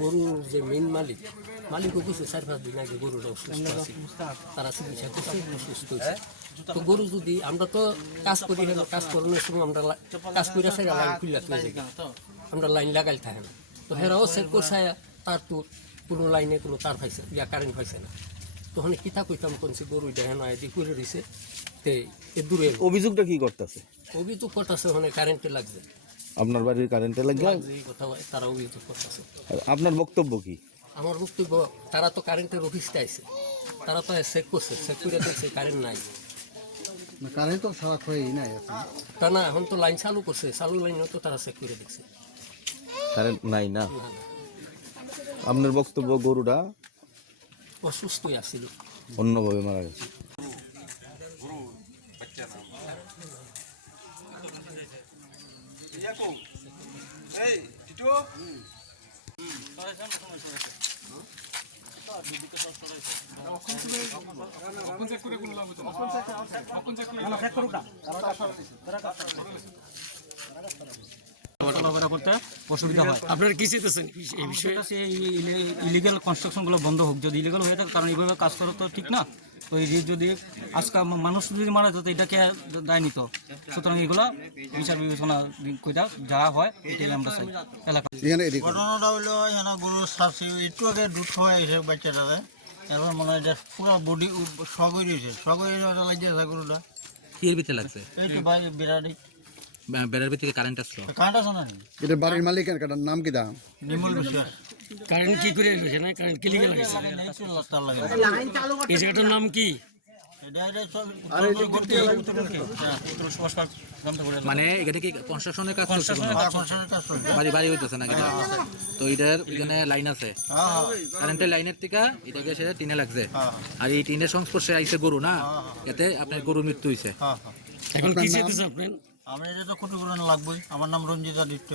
গরুর যে মেন মালিক মালিকও কিছু চার পাঁচ দিন আগে গরুটা অসুস্থ তারা চিকিৎসা করছে, অসুস্থ হয়েছে তো গরু যদি আমরা তো কাজ করি কাজ করানোর সময় আমরা কাজ করে সেটা লাইন খুললা আমরা লাইন লাগাই থাকে না। তো হেরাও সে কোষায় তার তো কোনো লাইনে কোনো তার পাইছে ইয়া কারেন্ট পাইছে না। তখন কিতা কইতাম কোনছে গরু দেখেন এদি করে দিছে তে এ দূরে অভিযোগটা কি করতেছে? অভিযোগ করতেছে ওখানে কারেন্টে লাগছে। আপনার বাড়ির কারেন্টে লাগে এই কথা তারা অভিযোগ করতেছে। আপনার বক্তব্য কি? আমার বক্তব্য তারা তো কারেন্টের অফিসটা আইছে। তারা তো চেক করছে চেক করে দেখছে কারেন্ট নাই। কারেন্ট তো সারা হয়েই নাই তা না এখন তো লাইন চালু করছে চালু লাইনও তো তারা চেক করে দেখছে কারেন্ট নাই না। আপনার বক্তব্য গরুটা অসুস্থই আসছিল অন্যভাবে মারা গেছে। চলাফেরা করতে অসুবিধা হয়। আপনারা কি চাইতেছেন? এই বিষয়ে? ইলিগাল কনস্ট্রাকশনগুলো বন্ধ হোক। যদি ইলিগাল হয়ে থাকে কারণ এইভাবে কাজ করা তো ঠিক না। তো এই যে যদি আজকে মা- মানুষ যদি মারা যেত এটাকে দায় নিত। সুতরাং এগুলা বিচার বিবেচনা কইটা যা হয় এটাই আমরা চাই। এলাকা ঘটনাটা হইল এখানে গরু ছাড়ছে। একটু আগে দুধ খাওয়া এসে বাচ্চাটারে। এখন মনে হয় যে পুরো বডি শখ হয়ে দিয়েছে শখ হয়ে লাগিয়েছে গরুটা। এর ভিতরে লাগছে? এই তো ভাই বিরাটি বেড়ার ভিতরে কারেন্ট আসলো। কারেন্ট আছে না এটা বাড়ির মালিকের কাটার নাম কি দাম নিমল বিশ্বাস কারেন্ট কি করে গেছে। না কারেন্ট কি লিগে লাগছে এই জায়গাটার নাম কি? হ্যাঁ, মানে এখানে কি কনস্ট্রাকশনের কাজ চলছে কোনো? কনস্ট্রাকশনের কাজ চলছে। বাড়ি বাড়ি হইতেছে না কিন্তু তো এটার এখানে লাইন আছে। হ্যাঁ হ্যাঁ। কারেন্টের লাইনের থেকে এটাকে সে টিনে লাগছে। হ্যাঁ। আর এই টিনের সংস্পর্শে আইছে গরু না? এতে আপনার গরু মৃত্যু হয়েছে হ্যাঁ হ্যাঁ। এখন কি চাইতেছেন আপনার? আমার এটা তো ক্ষতিপূরণ লাগবেই। আমার নাম রঞ্জিত আদিত্য।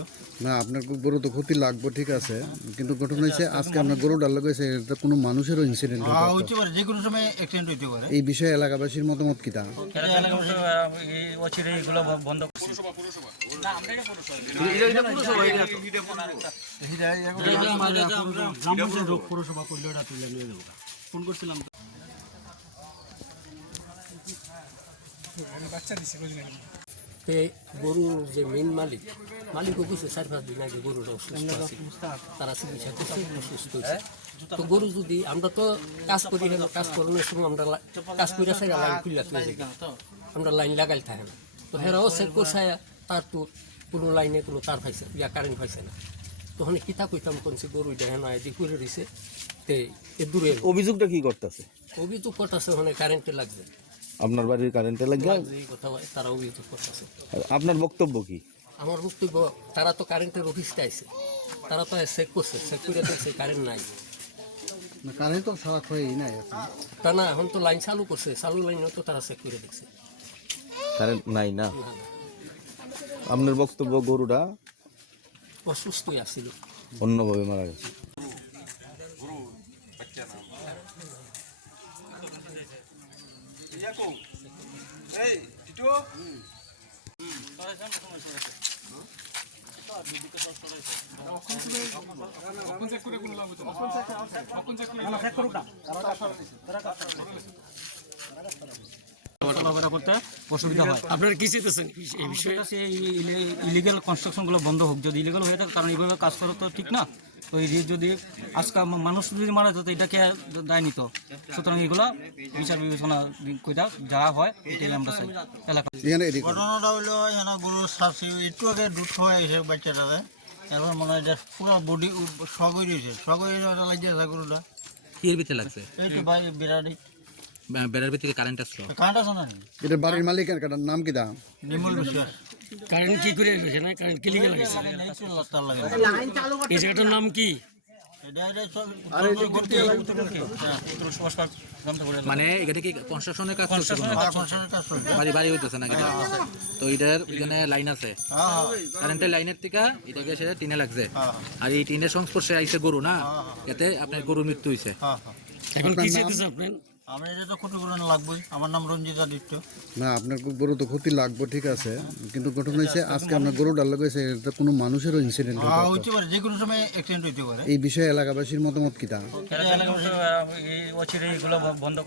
না আপনার গরু তো ক্ষতি লাগবে ঠিক আছে। কিন্তু ঘটনা হচ্ছে আজকে আপনার গরু ডাল লাগাইছে এটা কোনো মানুষেরও ইনসিডেন্ট হ্যাঁ হইতে পারে যে কোনো সময় অ্যাক্সিডেন্ট হইতে পারে। এই বিষয়ে এলাকাবাসীর মতামত কি অচিরে এগুলো বন্ধ পৌরসভা করলে ওটা তুলে নিয়ে দেবো ফোন করছিলাম তে গরুর যে মেন মালিক মালিকও কিছু চার পাঁচ দিন আগে গরুটা অসুস্থ আছে। তারা চিকিৎসা করছে অসুস্থ হয়েছে। তো গরু যদি আমরা তো কাজ করি হলো কাজ করানোর সময় আমরা কাজ করে সেটা লাইন খুললা তুলে যাই আমরা লাইন লাগাই থাকে না তো হেরাও সে কোষায় তার তো কোনো লাইনে কোনো তার পাইছে ইয়া কারেন্ট পাইছে না। তখন কিতা কইতাম কোনছে গরু দেখেন এদি করে দিছে তে এ দূরে অভিযোগটা কি করতেছে? অভিযোগ করতেছে ওখানে কারেন্টে লাগছে। আপনার বাড়ির কারেন্টে লাগে এই কথা তারা অভিযোগ করতেছে। আপনার বক্তব্য কি? আমার বক্তব্য তারা তো কারেন্টের অফিসটা আইছে। তারা তো চেক করছে চেক করে দেখছে কারেন্ট নাই। কারেন্ট তো সারা হয়েই নাই তা না এখন তো লাইন চালু করছে চালু লাইনও তো তারা চেক করে দেখছে। কারেন্ট নাই না? আপনার বক্তব্য গরুটা অসুস্থই আসছিল অন্যভাবে মারা গেছে। চলাফেরা করতে অসুবিধা হয় আপনারা কি চাইতেছেন? এই বিষয়ে? ইলিগাল কনস্ট্রাকশনগুলো বন্ধ হোক। যদি ইলিগাল হয়ে থাকে কারণ এইভাবে কাজ করা তো ঠিক না। তো এই যদি আজকে মানুষ যদি মারা যেত এটাকে দায় নিত? সুতরাং এগুলা বিচার বিবেচনা কইটা যা হয় এটাই আমরা চাই। এলাকা ঘটনাটা হইল এখানে গরু ছাড়ছে একটু আগে দুধ খাওয়া এসে বাচ্চাটারে। এখন মনে হয় যে পুরো বডি হয়ে শখ হয়ে যাওয়াটা লাগিয়েছে গরুটা। এর ভিতরে লাগছে? এই তো ভাই বিরাটি বেড়ার ভিতরে কারেন্ট আসলো? কারেন্ট আছে না? এটা বাড়ির মালিকের নাম কি দাম? নিমল বিশ্বাস। কারেন্ট কি করে গেছে না? কারেন্ট কি লিগে লাগছে লাগে এই জায়গাটার নাম কি? হ্যাঁ, মানে এখানে কি কনস্ট্রাকশনের কাজ চলছে কোনো? কনস্ট্রাকশনের কাজ চলছে। বাড়ি বাড়ি হইতেছে না কিন্তু তো এটার এখানে লাইন আছে। হ্যাঁ হ্যাঁ। কারেন্টের লাইনের থেকে এটাকে সে টিনে লাগছে। হ্যাঁ আর এই টিনের সংস্পর্শে আইছে গরু না? এতে আপনার গরু মৃত্যু হয়েছে হ্যাঁ হ্যাঁ। এখন কি চাইতেছে আপনার? আমরা এটা তো ক্ষতিপূরণ লাগবেই। আমার নাম রঞ্জিত আদিত্য। না আপনার গরু তো ক্ষতি লাগবে ঠিক আছে। কিন্তু ঘটনা হয়েছে আজকে আপনার গরুটার লাগাইছে এটা কোনো মানুষেরও ইনসিডেন্ট হ্যাঁ হইতে পারে যে কোনো সময় অ্যাক্সিডেন্ট হইতে পারে। এই বিষয়ে এলাকাবাসীর মতামত কি এটা এলাকাবাসী- এগুলো বন্ধ